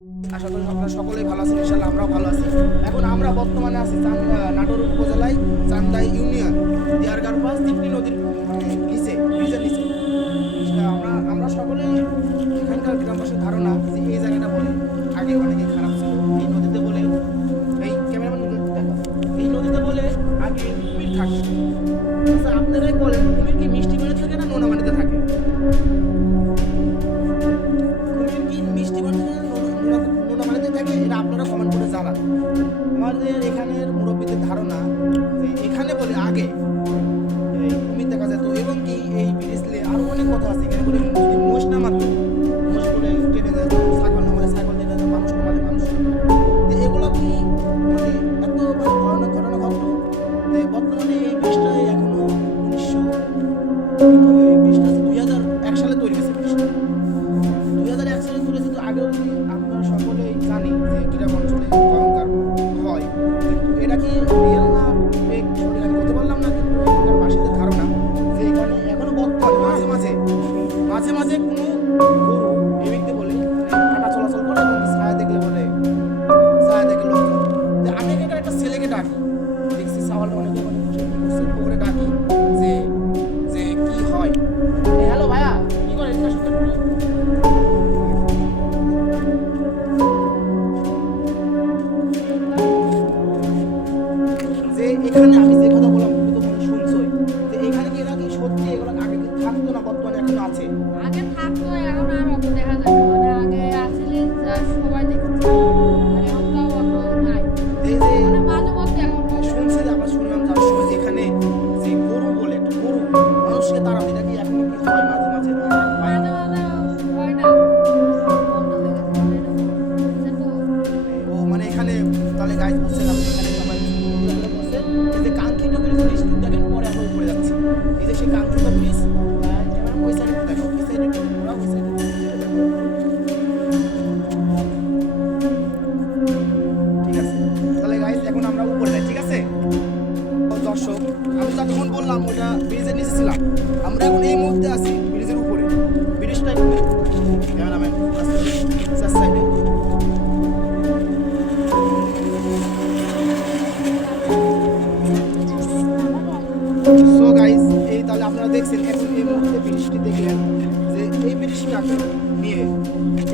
আশা করি আপনারা সকলেই ভালো আছেন, ইনশাআল্লাহ আমরাও ভালো আছি। এখন আমরা বর্তমানে আছি নাটোর উপজেলায় চান্দাই ইউনিয়ন দিয়ারগাঁও পাস তিপ্নি নদীর নিচে, ব্রিজের নিচে। আমরা সকলেই এখানকার গ্রামবাসীর ধারণা যে এই জায়গাটা বলে আগে অনেকেই খারাপ ছিল। এই নদীতে বলে এই ক্যামেরাম্যান নদীতে দেখো, এই নদীতে বলে আগে কুমির থাকতো। আচ্ছা আপনারাই বলেন, কুমির কি মিষ্টি পানিতে থাকে না নোনা পানিতে থাকে? কুমির কি মিষ্টি পানিতে থাকে না নোনা পানিতে থাকে? এটা আপনারা কমেন্ট করে জানান। আমাদের এখানের মুরব্বীদের ধারণা যে এখানে বলে আগে এই কুমির দেখা যেত, এবং কি এই ব্রিজলে আরো অনেক কথা আছে। এখানে বলে যদি মোষ না মারতো, মোষ বলে টেনে যেত, ছাগল না মারে ছাগল টেনে যেত, মানুষ না মারে মানুষ। তো এগুলো কি মানে এত ভয়ানক ঘটনা ঘটলো। বর্তমানে এই ব্রিজটা এখনো 2001 সালে তৈরি হয়েছে। ব্রিজটা 2001 সালে তৈরি হয়েছে। তো আগেও আপনারা সকলেই জানি যে গ্রাম অঞ্চলে ভয়ঙ্কর হয়, কিন্তু এটা কি রিয়েল না ফেক সঠিক আমি বলতে পারলাম না। কিন্তু এখানকার বাসীদের ধারণা যে এখানে এখনো বর্তমানে মাঝে মাঝে কোনো গরু এদিকে বলে হাঁটা চলাচল করে, এবং ছায়া দেখলে বলে ছায়া দেখলে লোকজন। আমি এখানকার একটা ছেলেকে ডাকি, দেখছি সাওয়াল অনেকে মানে পুকুরে ডাকি যে যে কি হয়। হ্যালো ভাইয়া, কি করেন? যে এখানে আমি যে কথা বললাম তুমি তো মনে শুনছোই, যে এখানে কি এরা কি সত্যি এগুলো আগে কি থাকতো না বর্তমানে এখনো আছে? আগে থাকতো, এখন আর অত দেখা যায় না। মানে আগে আসলে যা সবাই দেখতো, আর এখন তাও অত নাই। এই যে মানে মাঝে মধ্যে এখন শুনছি যে আমরা শুনলাম যার সময় যে এখানে যে গরু বলে একটা গরু মানুষকে তারা এটা কি এখনো কি হয় মাঝে মাঝে? মাঝে মাঝে হয় না, বন্ধ হয়ে গেছে। মানে এরকম ও মানে এখানে তাহলে গাইজ বলছেন আপনি এখানে সবাই বলছে এই যে কাঙ্ক্ষিত ব্রিজ লিস্ট দেখেন পরে আমরা উপরে যাচ্ছি। এই যে সেই কাঙ্ক্ষিত ব্রিজ ওই সাইডে দেখো, ওই সাইডে পুরো ওই সাইডে। ঠিক আছে, তাহলে গাইজ এখন আমরা উপরে যাই। ঠিক আছে দর্শক, আমি যতক্ষণ বললাম ওটা ব্রিজের নিচে ছিলাম, আমরা এখন এই মুহূর্তে আছি ব্রিজের উপরে। ব্রিজটা একটু ক্যামেরাম্যান সাইডে। সো গাইস, এই তাহলে আপনারা দেখছেন এখন এই মুহূর্তে ব্রিজটি দেখলেন যে এই ব্রিজটাকে নিয়ে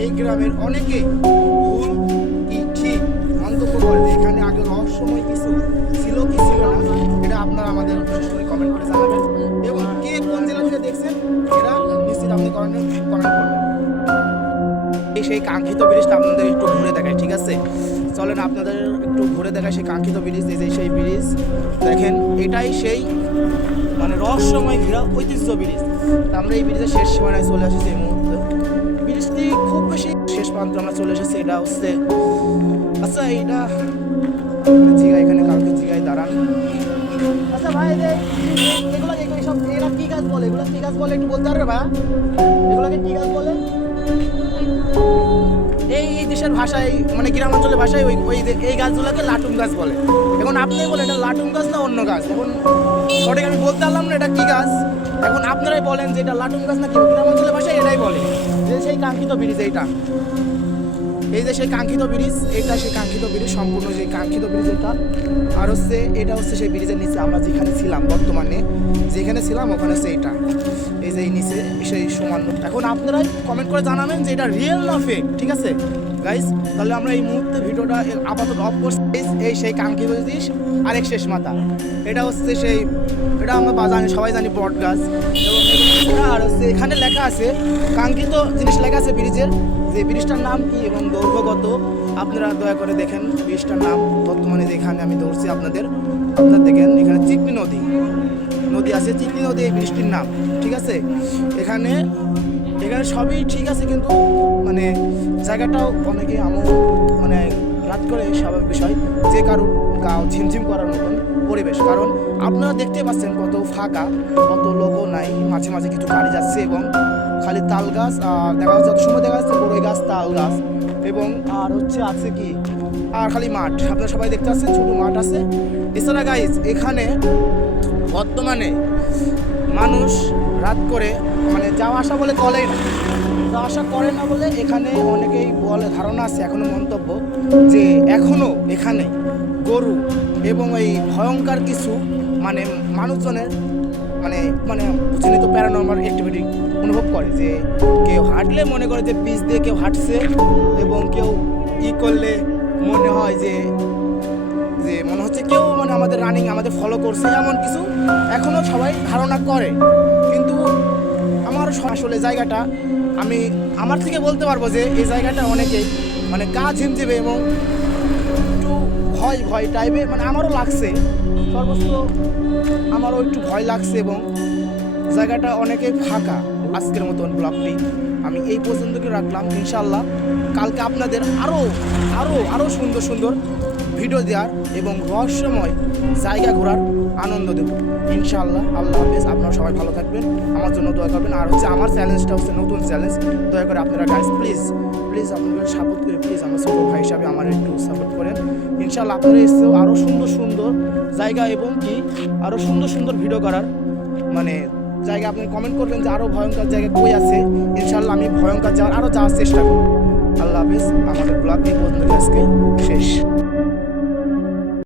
এই গ্রামের অনেকেই ভুল কি ঠিক মন্তব্য করে যে এখানে আগে রহস্যময় কিছু ছিল কি ছিল না, এটা আপনারা আমাদের বিশেষ করে কমেন্ট করে জানাবেন। এবং কে কোন জেলা থেকে দেখছেন এরা নিশ্চিত আপনি কমেন্ট করবেন। এই সেই কাঙ্ক্ষিত ব্রিজটা আপনাদের একটু ঘুরে দেখায়। ঠিক আছে, চলেন আপনাদের একটু ঘুরে দেখায় সেই কাঙ্ক্ষিত ব্রিজ। এই যে সেই ব্রিজ দেখেন, এটাই সেই মানে রহস্যময় ঘেরা ঐতিহ্য ব্রিজ। আমরা এই ব্রিজের শেষ সীমানায় চলে এসেছি এই মুহূর্তে। ব্রিজটি খুব বেশি শেষ প্রান্ত আমরা চলে এসেছি। এটা হচ্ছে আচ্ছা এইটা জিগায়, এখানে কাউকে জিগায় দাঁড়ান। আচ্ছা ভাই এগুলো সব এরা কি গাছ বলে? এগুলো কি গাছ বলে একটু বলতে পারবে ভাইয়া? এগুলোকে কি গাছ বলে? এই দেশের ভাষায় মানে গ্রাম অঞ্চলের ভাষায় ওই এই গাছগুলোকে লাটুম গাছ বলে। এখন আপনি বলে এটা লাটুম গাছ না অন্য গাছ? এখন সঠিক আমি বলতে পারলাম না এটা কি গাছ। এখন আপনারাই বলেন যে এটা লাটুম গাছ না কি। গ্রাম অঞ্চলের ভাষায় এটাই বলে যে সেই কাঙ্ক্ষিত ব্রিজ এইটা। এই যে সেই কাঙ্ক্ষিত ব্রিজ, এটা সেই কাঙ্ক্ষিত ব্রিজ, সম্পূর্ণ সেই কাঙ্ক্ষিত ব্রিজ এটা। আর হচ্ছে এটা হচ্ছে সেই ব্রিজের নিচে আমরা যেখানে ছিলাম, বর্তমানে যেখানে ছিলাম ওখানে হচ্ছে এইটা। এই যে এই নিচে সেই সমান। এখন আপনারাই কমেন্ট করে জানাবেন যে এটা রিয়েল না ফেক। ঠিক আছে গাইস, তাহলে আমরা এই মুহূর্তে ভিডিওটা আপাতত অফ করছি। এই সেই কাঙ্ক্ষিত জিনিস আরেক শেষ মাথা, এটা হচ্ছে সেই, এটা আমরা জানি সবাই জানি বট গাছ। এবং আর হচ্ছে এখানে লেখা আছে কাঙ্ক্ষিত জিনিস লেখা আছে ব্রিজের, যে ব্রিজটার নাম কি এবং দৈর্ঘ্য কত আপনারা দয়া করে দেখেন। ব্রিজটার নাম বর্তমানে যেখানে আমি ধরছি আপনারা দেখেন এখানে চিকনি নদী আছে, চিকনি নদী এই ব্রিজটির নাম। ঠিক আছে, এখানে সবই ঠিক আছে, কিন্তু মানে জায়গাটাও অনেকে মানে রাত করে স্বাভাবিক বিষয় যে কারোর গাও ঝিমঝিম করার মতন পরিবেশ। কারণ আপনারা দেখতে পাচ্ছেন কত ফাঁকা, কত লোকও নাই, মাঝে মাঝে কিছু গাড়ি যাচ্ছে এবং খালি তাল গাছ। আর দেখা যাচ্ছে যত সময় দেখা যাচ্ছে বড়ই গাছ, তাল গাছ, এবং আর হচ্ছে আছে কি আর খালি মাঠ। আপনারা সবাই দেখতে পাচ্ছেন ছোটো মাঠ আছে। এছাড়া গাইজ এখানে বর্তমানে মানুষ রাত করে মানে যাওয়া আসা বলে চলেই না। যাওয়া আসা করে না বলে এখানে অনেকেই বলে, ধারণা আছে এখনো মন্তব্য যে এখনো এখানে গরু এবং এই ভয়ঙ্কর কিছু মানে মানুষজনের মানে মানে বুঝিনি তো প্যারানর্মাল অ্যাক্টিভিটি অনুভব করে, যে কেউ হাঁটলে মনে করে যে পিচ দিয়ে কেউ হাঁটছে, এবং কেউ করলে মনে হয় যে যে মনে হচ্ছে কেউ মানে আমাদের রানিং আমাদের ফলো করছে, এমন কিছু এখনও সবাই ধারণা করে। কিন্তু আমার আসলে জায়গাটা আমি আমার থেকে বলতে পারবো যে এই জায়গাটা অনেকেই মানে গা ঝিমঝিমে এবং একটু ভয় ভয় টাইপের মানে আমারও লাগছে, সর্বোচ্চ আমারও একটু ভয় লাগছে, এবং জায়গাটা অনেকে ফাঁকা। আজকের মতন ব্লগটি আমি এই পর্যন্তই রাখলাম। ইনশাআল্লাহ কালকে আপনাদের আরও আরও আরও সুন্দর সুন্দর ভিডিও দেওয়ার এবং রহস্যময় জায়গা ঘোরার আনন্দ দেব ইনশাআল্লাহ। আল্লাহ হাফেজ, আপনারা সবাই ভালো থাকবেন, আমার জন্য দোয়া করবেন। আর হচ্ছে আমার চ্যালেঞ্জটা হচ্ছে নতুন চ্যালেঞ্জ, দয়া করে আপনারা গাইজ প্লিজ প্লিজ আপনারা সাপোর্ট করে প্লিজ আমার ছোটো ভাই হিসাবে আমার একটু সাপোর্ট করেন ইনশাআল্লাহ। আপনারা এসেও আরও সুন্দর সুন্দর জায়গা এবং কি আরও সুন্দর সুন্দর ভিডিও করার মানে জায়গা আপনি কমেন্ট করবেন যে আরও ভয়ঙ্কর জায়গা কই আছে। ইনশাআল্লাহ আমি ভয়ঙ্কর যাওয়ার আরও যাওয়ার চেষ্টা করব। আল্লাহ হাফেজ, আমাদের ব্লগ এই পর্যন্ত আজকে শেষ।